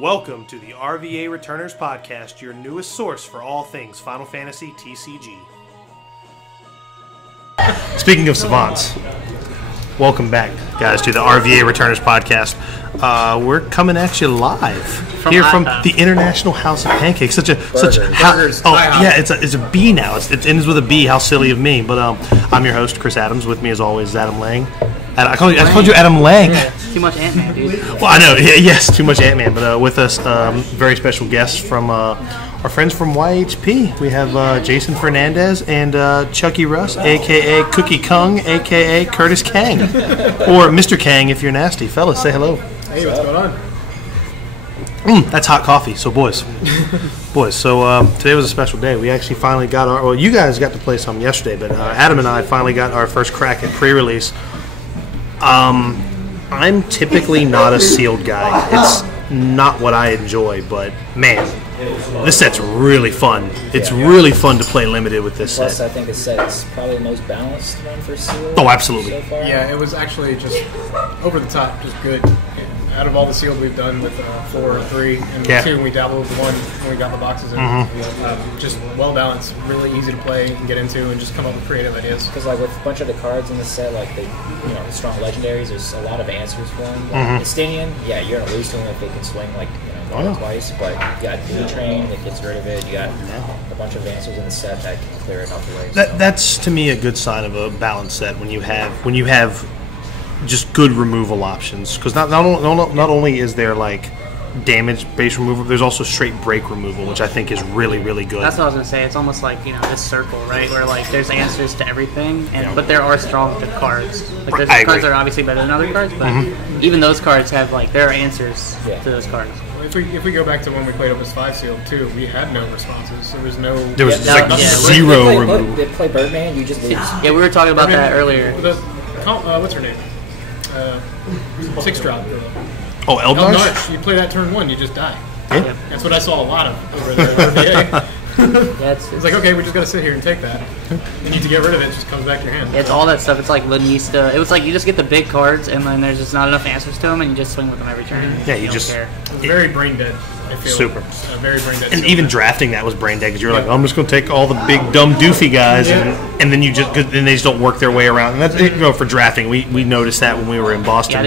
Welcome to the RVA Returners Podcast, your newest source for all things Final Fantasy TCG. Speaking of savants, welcome back, guys, to the RVA Returners Podcast. We're coming at you live from the International House of Pancakes. It's a B now. It ends with a B. How silly of me! But I'm your host, Chris Adams. With me, as always, is Adam Lang. I called you Adam Lang. Too much Ant-Man, dude. Well, I know. Yes, too much Ant-Man. But with us, very special guests from our friends from YHP. We have Jason Fernandez and Chucky Russ, a.k.a. Cookie Kung, a.k.a. Curtis Kang. Or Mr. Kang if you're nasty. Fellas, say hello. Hey, what's going on? That's hot coffee. So, boys. So today was a special day. We actually finally got our... Well, you guys got to play some yesterday, but Adam and I finally got our first crack at pre-release. I'm typically not a sealed guy. It's not what I enjoy, but man, this set's really fun. It's really fun to play limited with this Plus, set. I think this set's probably the most balanced one for sealed. Oh, absolutely. So far. Yeah, it was actually just over the top, just good. Out of all the sealed we've done with 4 or 3, and 2, we dabbled with 1 when we got the boxes in. Just well balanced, really easy to play and get into, and just come up with creative ideas. Because like with a bunch of the cards in the set, like the strong legendaries, there's a lot of answers for them. Like Estinian, yeah, you're gonna lose to them if they can swing like one or twice, but you got Blue Train that gets rid of it. You got a bunch of answers in the set that can clear it out the way. That's to me a good sign of a balanced set when you have just good removal options, because not only is there like damage based removal, there's also straight break removal, which I think is really, really good. That's what I was gonna say. It's almost like this circle, right, where like there's answers to everything, but there are strong cards. Like there's cards that are obviously better than other cards, but even those cards have like there are answers to those cards. If we go back to when we played Opus VI sealed too, we had no responses. There was zero removal. They play Birdman, you just lose. Yeah, we were talking about that earlier. What's her name? 6-drop. Oh, Eldar? You play that turn 1, you just die. Yeah. That's what I saw a lot of over there at RVA. It's like, okay, we just got to sit here and take that. You need to get rid of it, it just comes back to your hand. It's all that stuff. It's like Lanista. It was like you just get the big cards, and then there's just not enough answers to them, and you just swing with them every turn. Yeah, you don't just care. It's very brain dead, I feel. Super. Very brain dead. And even drafting that was brain dead, because you're like, I'm just going to take all the big, dumb, doofy guys, and then they just don't work their way around. And that's for drafting. We noticed that when we were in Boston.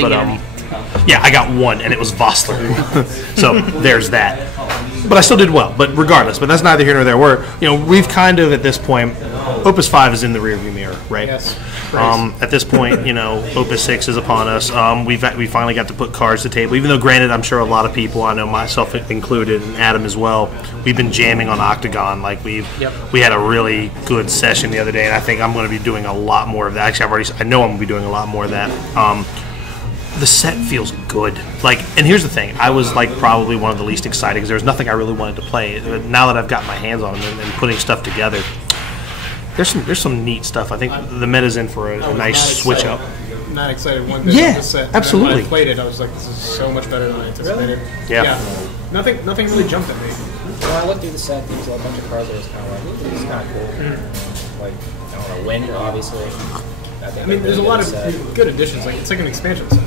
Yeah, I got 1, and it was Vossler. So there's that. But I still did well. But regardless, but that's neither here nor there. We've kind of at this point, Opus 5 is in the rearview mirror, right? Yes. At this point, Opus 6 is upon us. We finally got to put cards to the table. Even though, granted, I'm sure a lot of people, I know myself included, and Adam as well, we've been jamming on Octagon. Like we had a really good session the other day, and I think I'm going to be doing a lot more of that. Actually, I know I'm going to be doing a lot more of that. The set feels good. And here's the thing: I was probably one of the least excited because there was nothing I really wanted to play. Now that I've got my hands on them and putting stuff together, there's some neat stuff. I think the meta's in for a nice switch up. Not excited one bit on this set. Absolutely. When I played it, I was like, this is so much better than I anticipated. Really? Yeah. Nothing really jumped at me. When I looked through the set, there was a bunch of cards that was kind of like, this is kind of cool. Like, I don't know, Wind, obviously. I mean, there's a lot of good additions. It's like an expansion set.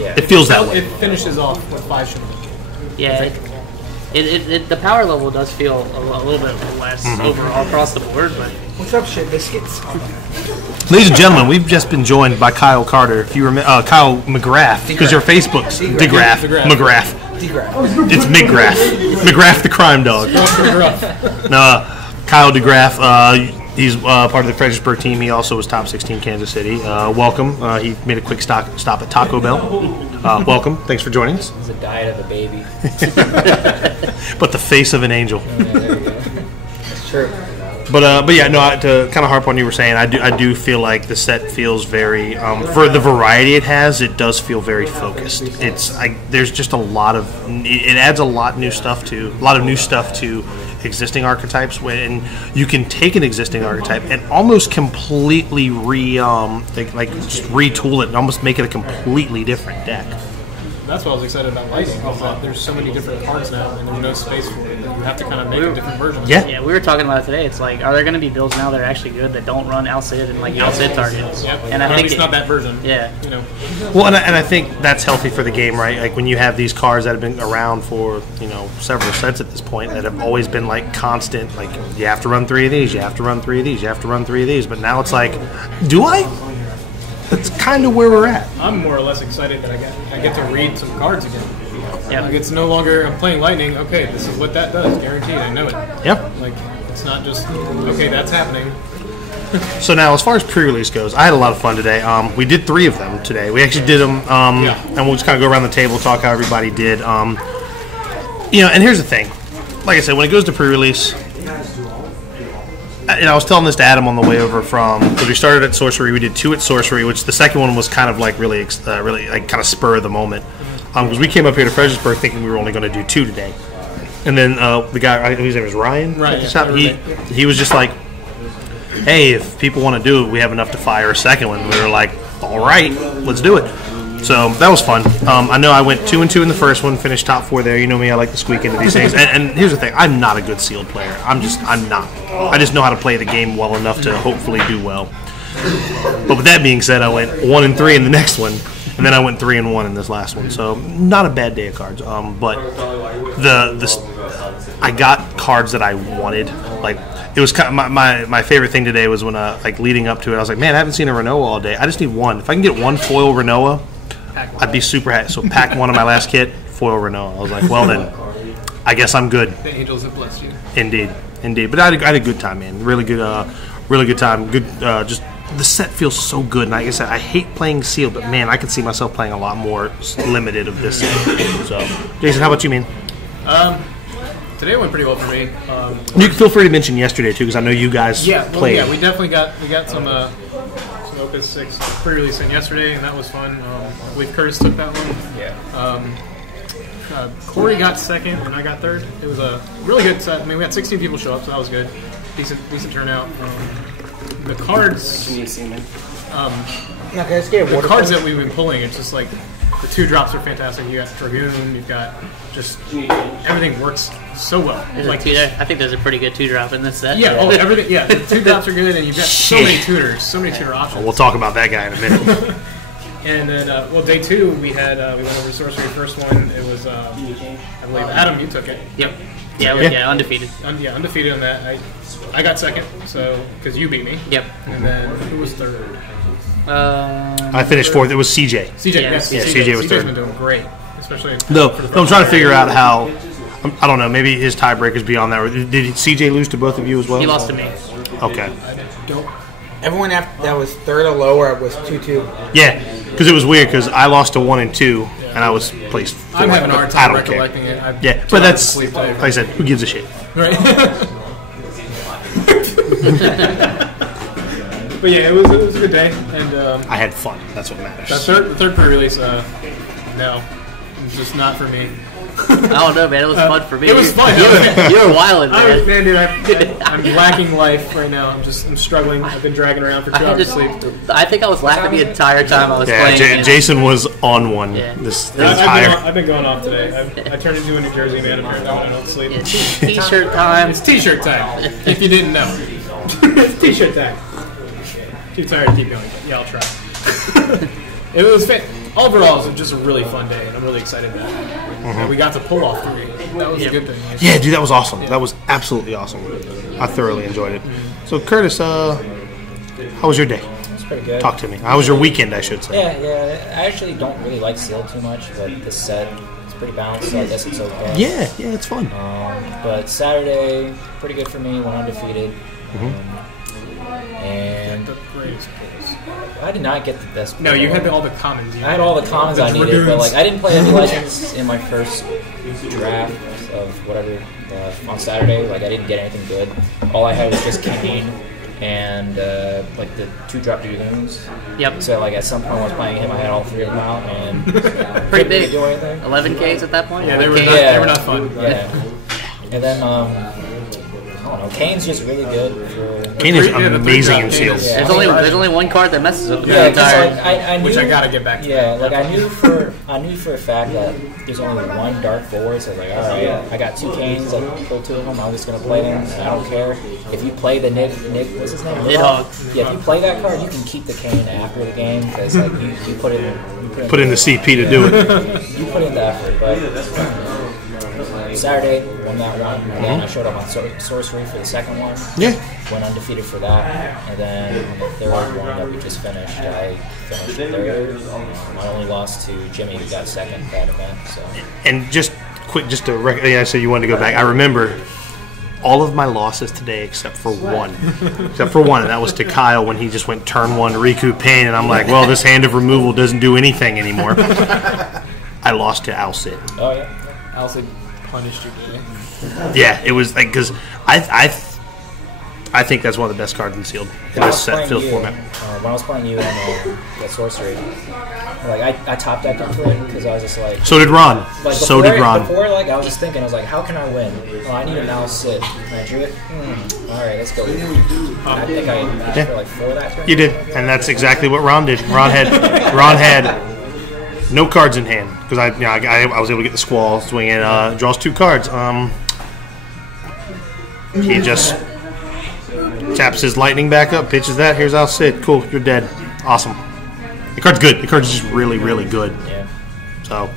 Yeah. It feels that way. It finishes off with 5 shimmers. Yeah. The power level does feel a little bit less overall across the board, but what's up, shit biscuits? Ladies and gentlemen, we've just been joined by Kyle Carter. If you remember, Kyle McGrath, because your Facebook's McGrath. It's McGrath. McGrath the crime dog. Kyle DeGraff. He's part of the Fredericksburg team. He also was top 16 Kansas City. Welcome. He made a quick stop at Taco Bell. Welcome. Thanks for joining us. It's a diet of a baby. But the face of an angel. Yeah, there you go. That's true. But yeah, no. To kind of harp on what you were saying, I do feel like the set feels very for the variety it has. It does feel very focused. There's just a lot of it adds a lot of new stuff to existing archetypes, when you can take an existing archetype and almost completely just retool it and almost make it a completely different deck. that's what I was excited about Lightning. Is that there's so many different cards now, and there's no space for it. You have to kind of make a different version. Yeah, we were talking about it today. It's like, are there going to be builds now that are actually good that don't run Al-Cid and like Al-Cid targets? Yep. And I think it's not that version. Yeah. You know. Well, and I think that's healthy for the game, right? Like when you have these cards that have been around for several sets at this point that have always been like constant. Like you have to run 3 of these, you have to run 3 of these, you have to run 3 of these. But now it's like, do I? That's kind of where we're at. I'm more or less excited that I get to read some cards again. Yeah. Like it's no longer I'm playing Lightning. Okay, this is what that does. Guaranteed, I know it. Yep. Like it's not just okay. That's happening. So now, as far as pre-release goes, I had a lot of fun today. We did 3 of them today. We actually did them, and we'll just kind of go around the table, talk how everybody did. And here's the thing. Like I said, when it goes to pre-release, I was telling this to Adam on the way over because we started at Sorcery. We did 2 at Sorcery, which the second one was kind of like really like kind of spur of the moment. Because we came up here to Fredericksburg thinking we were only going to do 2 today. And then the guy, his name was Ryan. He was just like, hey, if people want to do it, we have enough to fire a second one. We were like, all right, let's do it. So that was fun. I know I went 2 and 2 in the first one, finished top 4 there. You know me, I like to squeak into these things. And here's the thing, I'm not a good sealed player. I'm not. I just know how to play the game well enough to hopefully do well. But with that being said, I went 1 and 3 in the next one, and then I went 3 and 1 in this last one. So not a bad day of cards. But I got cards that I wanted. Like it was kind of my favorite thing today was when leading up to it, I was like, man, I haven't seen a Renoa all day. I just need one. If I can get one foil Renoa, I'd be super happy. So pack 1 of my last kit, foil Renoa. I was like, well then, I guess I'm good. The angels have blessed you. Indeed. But I had a good time, man. Really good time. Good. Just the set feels so good. And like I said, I hate playing sealed, but man, I can see myself playing a lot more limited of this set. So, Jason, how about you, man? Today went pretty well for me. You can feel free to mention yesterday too, because I know you guys played. Yeah, we definitely got some Opus 6 pre-release in yesterday, and that was fun. I believe Curtis took that one. Yeah. Corey got second, and I got third. It was a really good set. I mean, we had 16 people show up, so that was good. Decent turnout. The cards. Can you see me? The cards that we've been pulling, it's just like the 2-drops are fantastic. You got Dragoon, you've got just everything works so well. I think there's a pretty good 2-drop in this set. Yeah, everything. Yeah, the 2-drops are good, and you've got so many tutor options. We'll talk about that guy in a minute. And then, day 2 we went over Sorcery. First one, it was I believe Adam, you took it. Yep. Yeah, undefeated. Undefeated on that. I got second, so because you beat me. Yep. And then who was third? I finished 4th. It was CJ. CJ, yes. CJ was third. CJ's been doing great, especially. No, I'm trying to figure out how. I don't know. Maybe his tiebreaker's beyond that. Did CJ lose to both of you as well? He lost to me. Okay. Everyone after that was 3rd or lower was 2-2. Yeah, because it was weird because I lost to 1 and 2, and I was placed 4th. I'm having a hard time recollecting it. But that's like I said. Who gives a shit? Right. But yeah, it was a good day, and I had fun. That's what matters. The third pre-release, no, it's just not for me. I don't know, man. It was fun for me. It was fun. You were wilding, man. I'm lacking life right now. I'm struggling. I've been dragging around for 2 hours of sleep. I think I was laughing the entire time I was playing. Jason was on one. Yeah. I've been going off today. I turned into a New Jersey man apparently when I don't sleep. Yeah, T-shirt time. It's T-shirt time. If you didn't know, it's T-shirt time. Too tired to keep going. But yeah, I'll try. It was overall, it was just a really fun day, and I'm really excited that we got to pull off 3. That was a good thing. Yeah, dude, that was awesome. Yeah. That was absolutely awesome. I thoroughly enjoyed it. So, Curtis, how was your day? It's pretty good. Talk to me. How was your weekend, I should say? Yeah. I actually don't really like sealed too much, but this set is pretty balanced, so I guess it's okay. Yeah, it's fun. But Saturday, pretty good for me. Went undefeated. And I did not get the best. No, you had all the commons. I had all the commons I needed, but I didn't play any legends in my first draft of whatever on Saturday. I didn't get anything good. All I had was just Kane and the 2-drop Dragoons. Yep. So at some point when I was playing him, I had all 3 of them out and pretty big. Do anything. 11Ks at that point. Yeah, they were not fun. Yeah. And then I don't Kane's just really good for. Kane is amazing in sealed. Yeah. There's only one card that messes up the entire. I knew, which I gotta get back to. Yeah, like I knew for a fact that there's only one dark forward, so I was like, all right, I got 2 Kanes, I pulled 2 of them, I'm just gonna play them, and I don't care if you play the Nick, what's his name? Nidhogg. Yeah, if you play that card, you can keep the Kane after the game because like you put it in. Put in the CP to do it. You put in the effort, but. Saturday, won that one, and then I showed up on Sorcery for the second one. Yeah. Went undefeated for that, and then on the third one that we just finished, I finished third. I only lost to Jimmy, who got second that event. So. And just quick, just to I said you wanted to go back. I remember all of my losses today except for one. And that was to Kyle when he just went turn 1 Riku Pain, and I'm like, well, this Hand of Removal doesn't do anything anymore. I lost to Alcid. Oh, yeah. Alcid punished you today. Yeah, it was like because I think that's one of the best cards in sealed in this set field format. When I was playing you in the Sorcery, like I top decked into it because I was just like. So did Ron. Like, Before, like I was just thinking, I was like, how can I win? Well, I need a mouse sit. And I drew it. All right, let's go. I think I asked for like 4 that turn. You did, and that's exactly what Ron did. Ron had no cards in hand because I was able to get the Squall swing in. Draws 2 cards. He just taps his lightning back up, pitches that. Here's I'll sit. Cool, you're dead. Awesome. The card's good. The card's just really, really good. Yeah. So.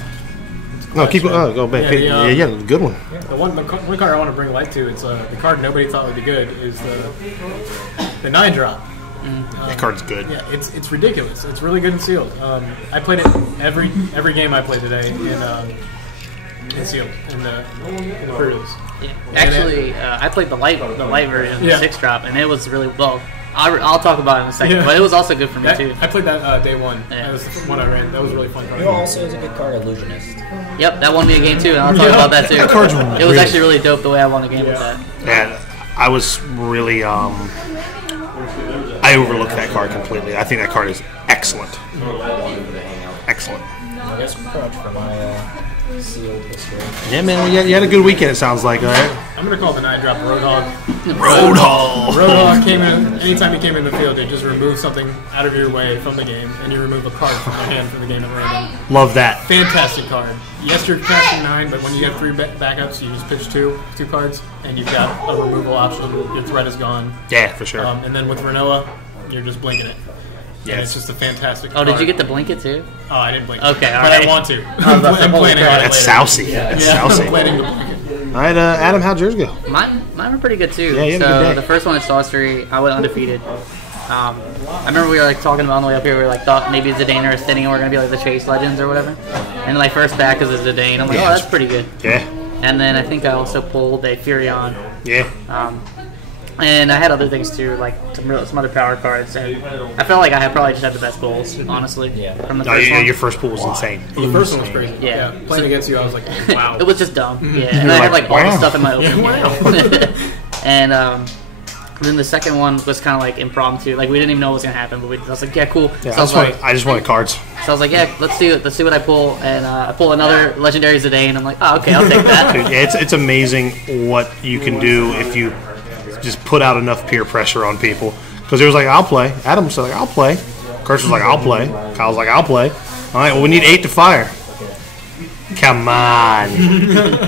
No, keep it. Go back. Yeah, good one. Yeah, the one card I want to bring light to. It's the card nobody thought would be good. Is the 9-drop. That card's good. Yeah, it's ridiculous. It's really good in sealed. I played it every game I played today in sealed in the pre-release. Yeah. Actually, I played the light version, the 6-drop, and it was really well. I'll talk about it in a second, but it was also good for me too. I played that day 1. Yeah. That was the one I ran. That was a really fun card. You know, also is a good card, Illusionist. Yep, that won me a game too, and I'll talk about that too. That card's it was actually really dope the way I won a game with that. Yeah, I was really I overlooked that card completely. I think that card is excellent. Excellent. I guess pretty much for my sealed history. Yeah, man. You had a good weekend. It sounds like. All right. I'm gonna call the 9-drop Roadhog. Roadhog came in. Anytime he came in the field, it just removed something out of your way from the game, and you remove a card from your hand from the game at random. Love that. Fantastic card. Yes, you're casting 9, but when you have 3 backups, you just pitch two cards, and you've got a removal option. Your threat is gone. Yeah, for sure. And then with Renoa, you're just blinking it. Yeah, and it's just a fantastic card. Oh, did you get the blink it too? Oh, I didn't blink. Okay, all but right. I want to. I'm planning on it. That's sousy. Yeah, sousy. I'm planning to blink it. All right, Adam, how'd yours go? Mine were pretty good too. Yeah, you had a good day. The first one is Sorcery. I went undefeated. I remember we were like talking about on the way up here. We were like thought maybe Zidane or Estinian were gonna be like the Chase Legends or whatever. And my first back is a Zidane. I'm like, oh, that's pretty good. Yeah. And then I think I also pulled a Furion. Yeah. And I had other things too, like some other power cards. And I felt like I probably just had the best pulls, honestly. Yeah. From the first one. Your first pull was insane. The first one was crazy. Yeah. Playing against you, I was like, wow. It was just dumb. Yeah. And I had like all the stuff in my open. Wow. And then the second one was kind of like impromptu. Like we didn't even know what was gonna happen, but I was like, yeah, cool. Yeah, so I just wanted cards. So I was like, yeah, let's see what I pull. And I pull another legendary Zidane. I'm like, oh, okay, I'll take that. Dude, it's amazing what you can do if you just put out enough peer pressure on people. Because it was like, I'll play. Adam was like, I'll play. Kurt was like, I'll play. Kyle's like, I'll play. All right, well, we need 8 to fire. Come on.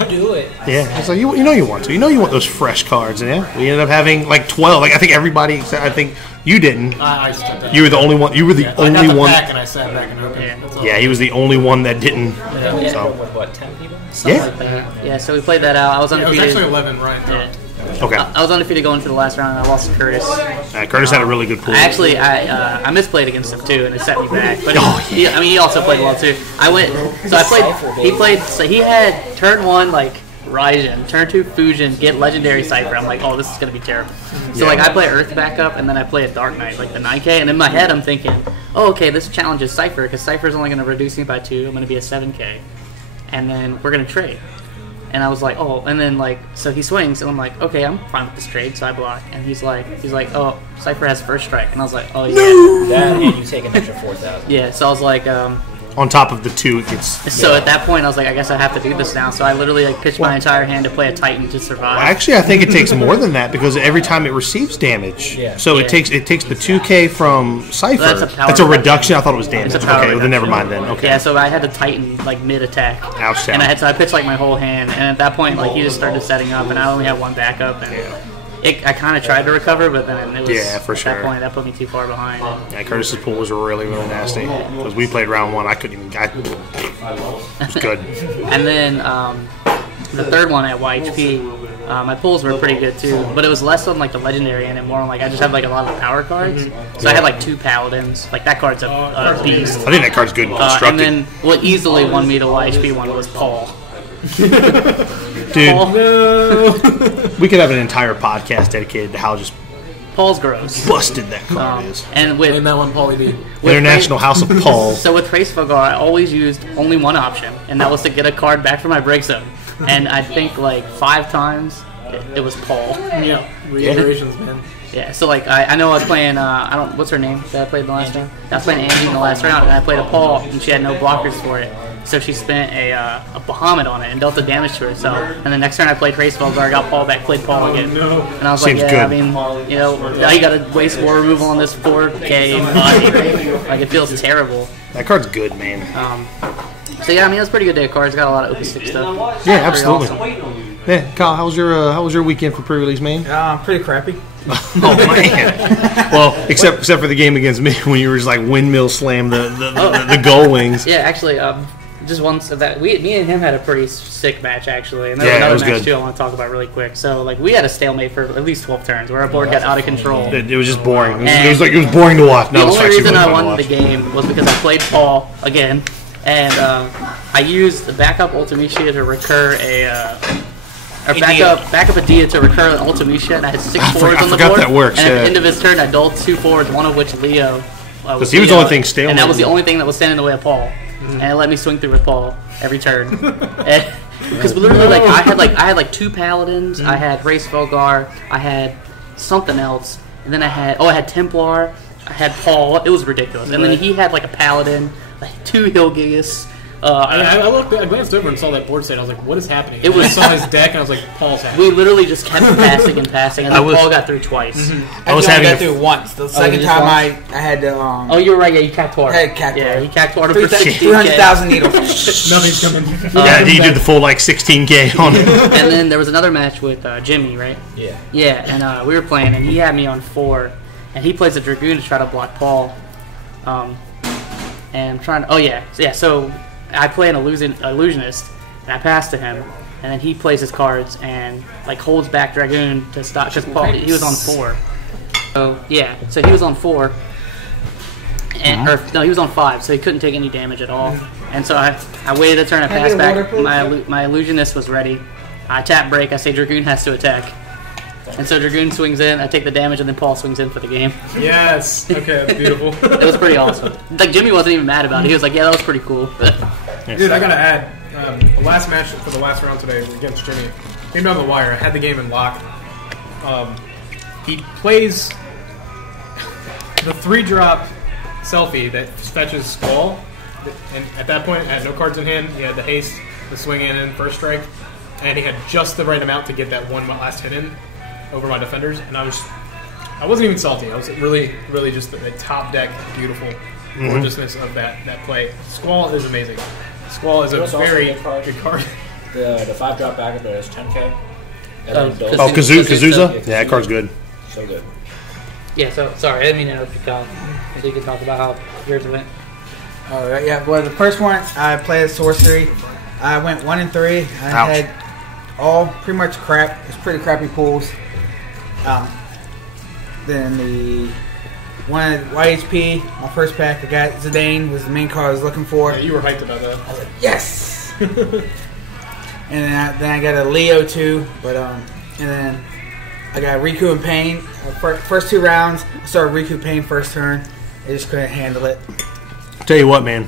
Do it. Yeah, it's like you know you want to. You know you want those fresh cards. Yeah, we ended up having like 12. Like I think everybody except I think you didn't. I stood down. You were the only one. You were the only I got the one. Back and I sat back and opened. Yeah, he was the only one that didn't. Yeah, we ended up with what, 10 people? Something like that. Yeah, so we played that out. I was It undefeated. was actually 11, Ryan. Yeah. Okay. I was undefeated going into the last round. And I lost to Curtis. Curtis had a really good pool. Actually, I misplayed against him too, and it set me back. But yeah. he also played well too. He played. So he had turn 1 like Raijin, turn 2 Fusion, get legendary Cypher. I'm like, oh, this is gonna be terrible. So like I play Earth backup, and then I play a Dark Knight, like the 9K, and in my head I'm thinking, oh, okay, this challenges Cypher because Cypher's only gonna reduce me by 2. I'm gonna be a 7K, and then we're gonna trade. And I was like, oh, and then like, so he swings, and I'm like, okay, I'm fine with this trade, so I block. And he's like, oh, Cypher has first strike, and I was like, oh yeah. That and you take an extra 4,000. Yeah, so I was like, Oh, on top of the 2, it gets... So at that point, I was like, I guess I have to do this now. So I literally like pitched my entire hand to play a Titan to survive. Well, actually, I think it takes more than that because every time it receives damage. Yeah. So it takes the 2K from Cypher. So that's a reduction. I thought it was damage. Okay, well, then never mind then. Okay. Yeah, so I had to Titan like mid-attack. Ouch. And I pitched like my whole hand. And at that point, like he just started setting up, and I only had one backup. And I kind of tried to recover, but then it was for sure. At that point, that put me too far behind. Yeah, Curtis's pool was really, really nasty. Because we played round 1, I couldn't even... it was good. And then the third one at YHP, my pulls were pretty good too, but it was less on like the legendary and more on like I just had like a lot of power cards. So I had like 2 paladins. Like that card's a beast. I think that card's good constructed. And then what easily won me the YHP one was Paul. Dude, no. We could have an entire podcast dedicated to how just Paul's gross. Busted that card is. And with that one, Paulie D. International House of Paul. So with Trace Fogar, I always used only one option, and that was to get a card back from my break zone. And I think like 5 times it was Paul. Yeah, reiterations, man. Yeah, so like I know I was playing what's her name that I played in the last round? I was playing Angie in the last round, and I played a Paul, and she had no blockers for it. So she spent a Bahamut on it and dealt the damage to herself. And the next turn I played Trace Fogar, I got Paul back, played Paul again. And I was Seems like, good. I mean, now you got to waste war removal on this 4K body. Like it feels terrible. That card's good, man. So yeah, I mean it was a pretty good day of cards. Got a lot of Opus 6 stuff. Yeah, absolutely. Awesome. Yeah, Kyle, how was your weekend for pre-release, man? Pretty crappy. Oh man! Well, except for the game against me when you were just like windmill slam the goal wings. Yeah, actually, just once of that, me and him had a pretty sick match actually, and there Yeah, it was was another match good. too I want to talk about really quick. So like we had a stalemate for at least 12 turns where our board got out of control. It was just boring. It was boring to watch. No, The it was only actually reason really I fun to won the watch. game was because I played Paul again, and I used the backup Ultimecia to recur backup a Dia to recur an Ultimecia, and I had 6 forwards on the forgot board. that works, and at yeah. the end of his turn, I doled 2 forwards, one of which Leo. Because he was the only thing stalemate. And that was the only thing that was standing in the way of Paul. And it let me swing through with Paul every turn. Because literally, like I had 2 paladins, I had Race Vogar, I had something else, and then I had Templar, I had Paul. It was ridiculous. And then he had like a paladin, like 2 Hilgius. I glanced over and saw that board state. I was like, "What is happening?" I saw his deck, and I was like, "Paul's happening." We literally just kept passing and passing, and then Paul got through twice. I was only having got through once. The second time I had to. Oh, you were right. Yeah, you Cactuar. I had Cactuar. Yeah, he Cactuar for 16K. 300,000 needles. Nothing's coming. Yeah, you did the full like 16K on it. And then there was another match with Jimmy, right? Yeah. Yeah, and we were playing, and he had me on 4, and he plays a Dragoon to try to block Paul. And I'm trying to. So I play an illusionist, and I pass to him, and then he plays his cards and like holds back Dragoon to stop because Paul he was on 4. So yeah, so he was on 4, and he was on 5, so he couldn't take any damage at all. And so I waited a turn, I passed back. My illusionist was ready. I tap break. I say Dragoon has to attack. And so Dragoon swings in, I take the damage, and then Paul swings in for the game. Yes. Okay, that's beautiful. It was pretty awesome. Like, Jimmy wasn't even mad about it. He was like, yeah, that was pretty cool. Dude, I gotta add, the last match for the last round today against Jimmy, came down the wire. I had the game in lock. He plays the 3-drop selfie that fetches Squall, and at that point, I had no cards in hand. He had the haste, the swing in, and first strike, and he had just the right amount to get that one last hit in over my defenders, and I wasn't even salty. I was really, really just the top deck, beautiful gorgeousness of that play. Squall is amazing. Squall is a very good card. The 5-drop backup there is 10K. Kazuza? Yeah, that card's good. So good. Yeah, so, sorry, I didn't mean to interrupt you, Kyle. So you can talk about how yours went. All right, yeah. Well, the first one, I played a sorcery. I went 1 and 3. I had all pretty much crap. It's pretty crappy pools. Then the one at YHP, my first pack, I got Zidane, was the main card I was looking for. Yeah, you were hyped about that. I was like, yes! And then I got a Leo too, but and then I got Riku and Pain. First 2 rounds, I started Riku Pain first turn. I just couldn't handle it. Tell you what, man,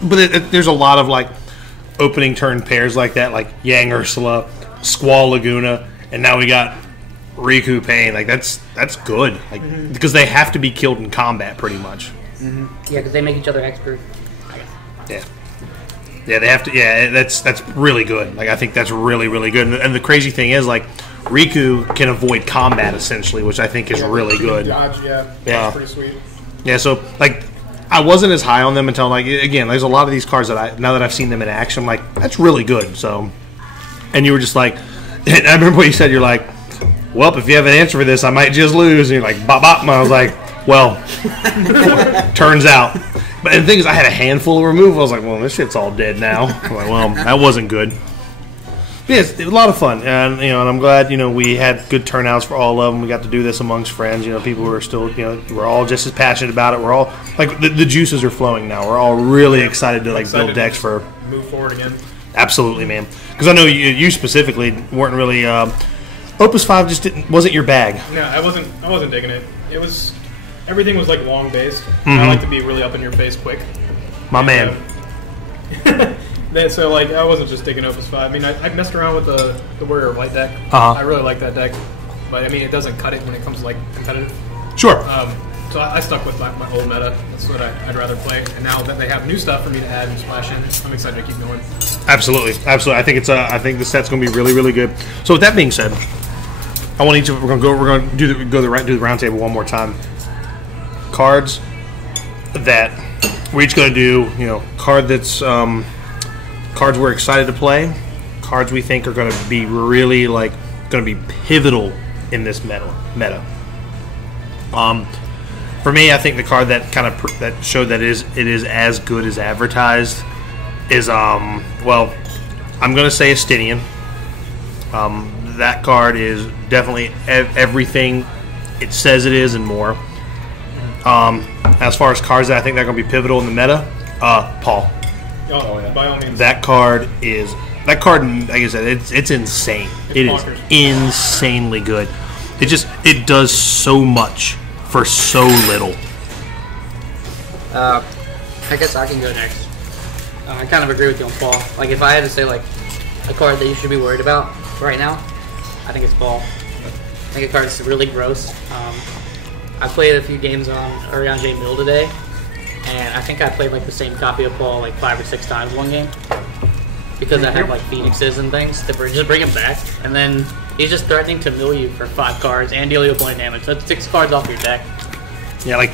there's a lot of like opening turn pairs like that, like Yang Ursula, Squall Laguna, and now we got Riku Pain. Like that's good, like because they have to be killed in combat pretty much. Yeah, because they make each other expert. Yeah. Yeah, they have to. Yeah, that's really good. Like, I think that's really, really good. And the crazy thing is, like, Riku can avoid combat essentially, which I think is really good. Dodge, yeah. Yeah. Pretty sweet. Yeah, so like, I wasn't as high on them until, like, again, there's a lot of these cards that now that I've seen them in action, I'm like, that's really good. So, and you were just like, I remember what you said. You're like, well, if you have an answer for this, I might just lose. And you're like, bop bop. And I was like, well, turns out. But the thing is, I had a handful of removal. I was like, well, this shit's all dead now. I'm like, well, that wasn't good. But yeah, it was a lot of fun, and and I'm glad we had good turnouts for all of them. We got to do this amongst friends. People who are still we're all just as passionate about it. We're all like the juices are flowing now. We're all really excited to build decks for move forward again. Absolutely, man. Because I know you specifically weren't really Opus 5 just wasn't your bag. No, I wasn't digging it. It was everything was like long based. I like to be really up in your face quick. My man. So like I wasn't just digging Opus 5. I mean, I messed around with the Warrior of Light deck. I really like that deck, but I mean it doesn't cut it when it comes to like competitive. Sure. So I stuck with my old meta. That's what I'd rather play. And now that they have new stuff for me to add and splash in, I'm excited to keep going. Absolutely. I think the set's going to be really, really good. So with that being said, I want each of we're going to do the round table one more time. Cards that we're each going to do. Card that's cards we're excited to play. Cards we think are going to be really going to be pivotal in this meta. For me, I think the card that that showed that it is as good as advertised is well, I'm going to say Estinian. That card is definitely everything it says it is and more. As far as cards that I think they're going to be pivotal in the meta, Paul. Oh, yeah. By all means. That card, like I said, it's insane. It is insanely good. It does so much for so little. I guess I can go next. I kind of agree with you on Paul. Like, if I had to say a card that you should be worried about right now, I think it's Paul. I think a card is really gross. I played a few games on Urianger Mill today, and I think I played the same copy of Paul 5 or 6 times one game because I have Phoenixes and things to just bring him back, and then he's just threatening to mill you for 5 cards and deal you a point of damage. So that's 6 cards off your deck. Yeah,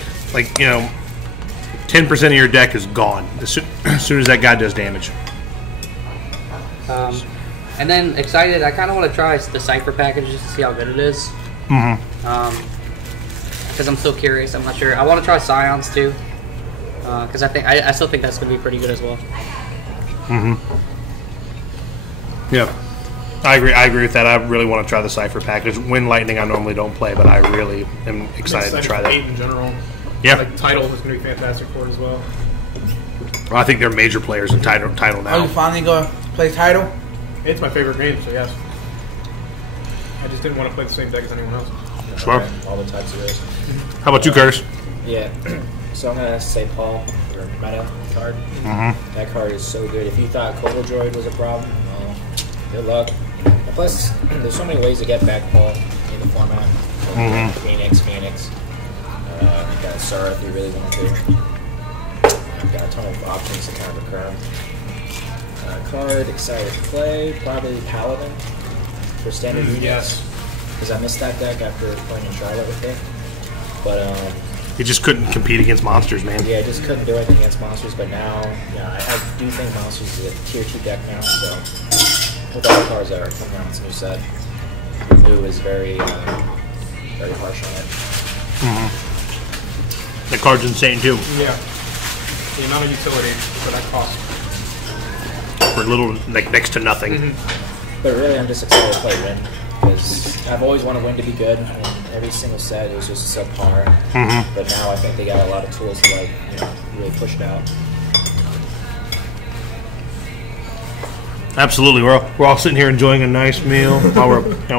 10% of your deck is gone as soon as that guy does damage. And then excited, I kind of want to try the Cypher package just to see how good it is. Because I'm still curious. I'm not sure. I want to try Scions too. Because I still think that's going to be pretty good as well. Yeah, I agree with that. I really want to try the Cypher package. Wind Lightning I normally don't play, but I really am excited to try that. In general. Yeah. Title is going to be fantastic for it as well. Well, I think they're major players in title now. Oh, you finally going to play Title? It's my favorite game, so yes. I just didn't want to play the same deck as anyone else. Sure. All the types of those. How about you, Curtis? Yeah. So I'm going to say Paul for meta card. That card is so good. If you thought Cobra Droid was a problem, well, good luck. And plus, there's so many ways to get back Paul in the format. Phoenix. Got Sara if you really want to. I've got a ton of options to kind of recur. Card excited to play, probably Paladin for standard units. Yes. Because I missed that deck after playing in Charlotte with it. But You just couldn't compete against monsters, man. yeah, I just couldn't do anything against monsters. But now, I do think monsters is a tier 2 deck now. So with all the cards that are coming out in this new set, Blue is very harsh on it. The card's insane too. Yeah. The amount of utility for that cost. For little, next to nothing. But really, I'm just excited to play Win because I've always wanted Win to be good, and every single set it was just subpar. But now I think they got a lot of tools to really push it out. Absolutely, we're all sitting here enjoying a nice meal while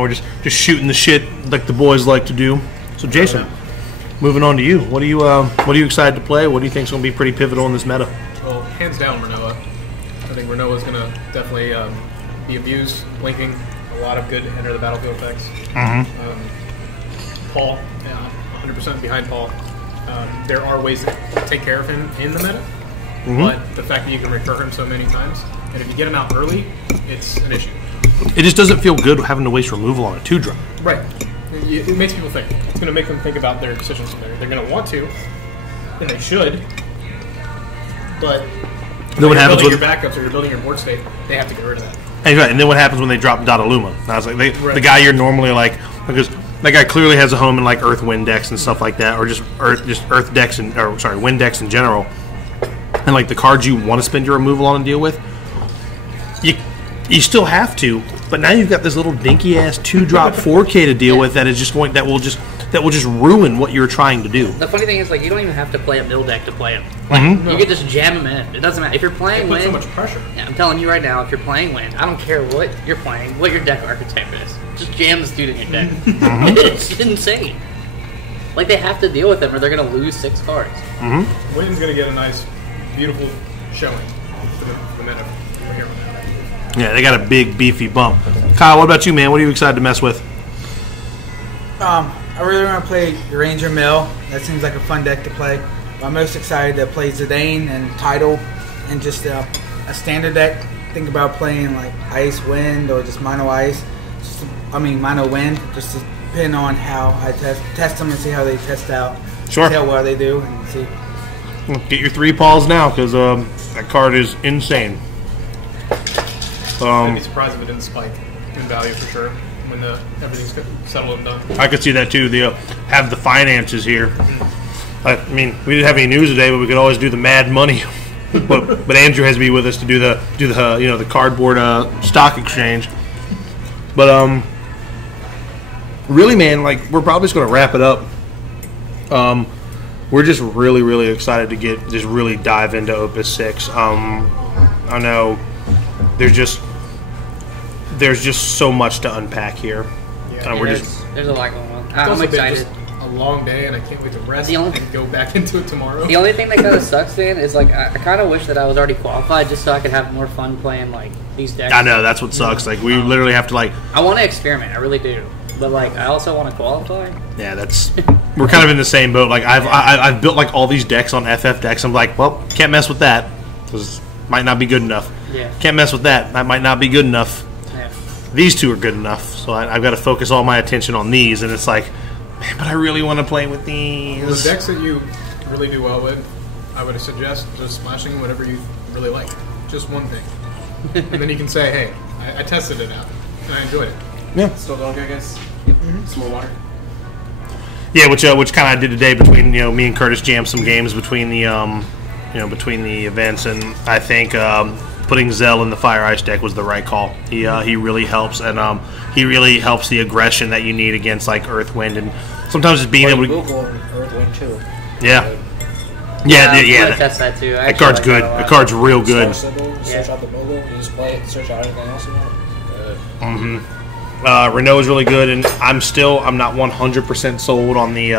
we're just shooting the shit like the boys like to do. So Jason, moving on to you. What are you excited to play? What do you think is going to be pretty pivotal in this meta? Well, hands down, Renoa. I think Renoa is going to definitely be abused, blinking, a lot of good enter the battlefield effects. Paul, 100% behind Paul. there are ways to take care of him in the meta, but the fact that you can recur him so many times, and if you get him out early, it's an issue. It just doesn't feel good having to waste removal on a 2-drop. Right. It makes people think. It's going to make them think about their decisions from there. They're going to want to, and they should, but then what happens building with your backups or you're building your board state, they have to get rid of that. And then what happens when they drop Dottaluma? I was like, the guy you're normally like, because that guy clearly has a home in like Earth Wind decks and stuff like that, or just Earth decks Wind decks in general. And like the cards you want to spend your removal on and deal with, you still have to. But now you've got this little dinky ass 2-drop 4K to deal with that will just ruin what you're trying to do. The funny thing is, like, you don't even have to play a mill deck to play him. Like, you could just jam him in. It doesn't matter if you're playing Wind. So much pressure. Yeah, I'm telling you right now, if you're playing Wind, I don't care what you're playing, what your deck archetype is. Just jam this dude in your deck. It's insane. Like, they have to deal with him, or they're gonna lose 6 cards. Wind's gonna get a nice, beautiful showing for the meta. We're here with that. Yeah, they got a big, beefy bump. Kyle, what about you, man? What are you excited to mess with? I really want to play Ranger Mill. That seems like a fun deck to play. I'm most excited to play Zidane and Tidal and just a standard deck. Think about playing like Ice Wind or just Mono Ice. Mono Wind. Just depending on how I test them and see how they test out. Sure. See how well they do and see. Get your 3 paws now, because that card is insane. I'd be surprised if it didn't spike in value for sure when everything's settled and done. I could see that too. Have the finances here. I mean, we didn't have any news today, but we could always do the mad money. but Andrew has to be with us to do the cardboard stock exchange. But really, man, like we're probably just going to wrap it up. We're just really, really excited to really dive into Opus 6. I know. There's just so much to unpack here. Yeah, there's a lot going on. I'm excited. A long day, and I can't wait to rest and go back into it tomorrow. The only thing that kind of sucks, Dan, is like I kind of wish that I was already qualified just so I could have more fun playing like these decks. I know that's what sucks. Like we literally have to like. I want to experiment. I really do, but like I also want to qualify. Yeah, we're kind of in the same boat. Like I've built like all these decks on FF decks. I'm like, well, can't mess with that because might not be good enough. Yeah. Can't mess with that. That might not be good enough. Yeah. These 2 are good enough, so I've got to focus all my attention on these. And it's like, man, but I really want to play with these. Well, the decks that you really do well with, I would suggest just splashing whatever you really like. Just one thing. And then you can say, hey, I tested it out, and I enjoyed it. Yeah. Still going, I guess? Some more water. Yeah, which kind of I did today between me and Curtis jammed some games between the between the events, and I think putting Zell in the Fire Ice deck was the right call. He really helps, and he really helps the aggression that you need against like Earth Wind, and sometimes just being able to. Will go Earth Wind too. Yeah. I'm gonna test that too. That card's good. That card's real good. Search out the Bogle, you just play it, search out anything else you want. Renault is really good, and I'm not 100% sold on the.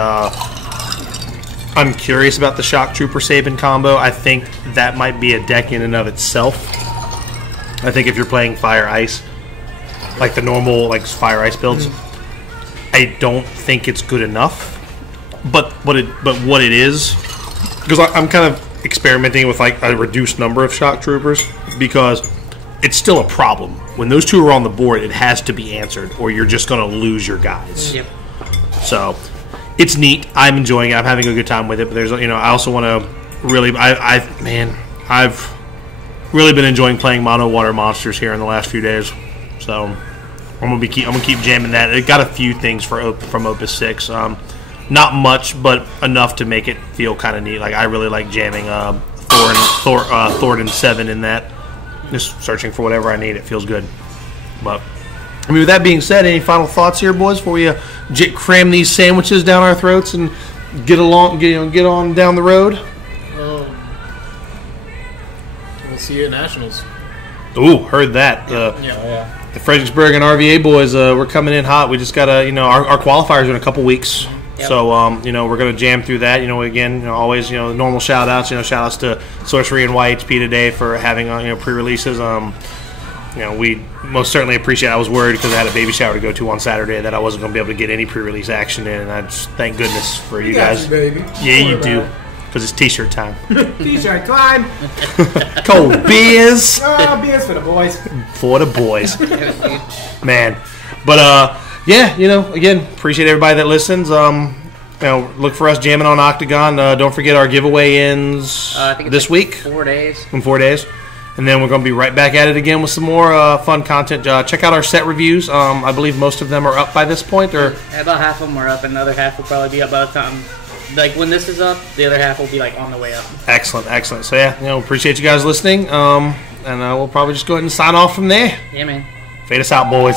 I'm curious about the Shock Trooper Sabin combo. I think that might be a deck in and of itself. I think if you're playing Fire Ice, like the normal like Fire Ice builds, I don't think it's good enough. But what it is, because I'm kind of experimenting with like a reduced number of Shock Troopers because it's still a problem. When those 2 are on the board, it has to be answered, or you're just going to lose your guys. Yep. So. It's neat. I'm enjoying it. I'm having a good time with it. But there's, I also want to really, I've really been enjoying playing Mono Water Monsters here in the last few days. So I'm gonna keep jamming that. It got a few things from Opus 6. Not much, but enough to make it feel kind of neat. Like I really like jamming Thornton 7 in that. Just searching for whatever I need. It feels good. But. I mean, with that being said, any final thoughts here, boys, before we cram these sandwiches down our throats and get on down the road? We'll see you at Nationals. Ooh, heard that. The Fredericksburg and RVA boys, we're coming in hot. We just got to, our qualifiers are in a couple weeks. Yep. So, we're going to jam through that. Again, always, normal shout-outs. Shout-outs to Sorcery and YHP today for having, pre-releases. we most certainly appreciate it. I was worried because I had a baby shower to go to on Saturday that I wasn't going to be able to get any pre-release action in, and I just thank goodness for you guys. You, baby. Yeah, you do. Because it's T-shirt time. T-shirt time. Cold beers. Beers for the boys. For the boys. Man. But, yeah, again, appreciate everybody that listens. Look for us jamming on Octagon. Don't forget our giveaway ends I think it's this week. 4 days. In 4 days. And then we're going to be right back at it again with some more fun content. Check out our set reviews. I believe most of them are up by this point. Or about half of them are up, and the other half will probably be up by the time. Like, when this is up, the other half will be, on the way up. Excellent. So, yeah, appreciate you guys listening. And we'll probably just go ahead and sign off from there. Yeah, man. Fade us out, boys.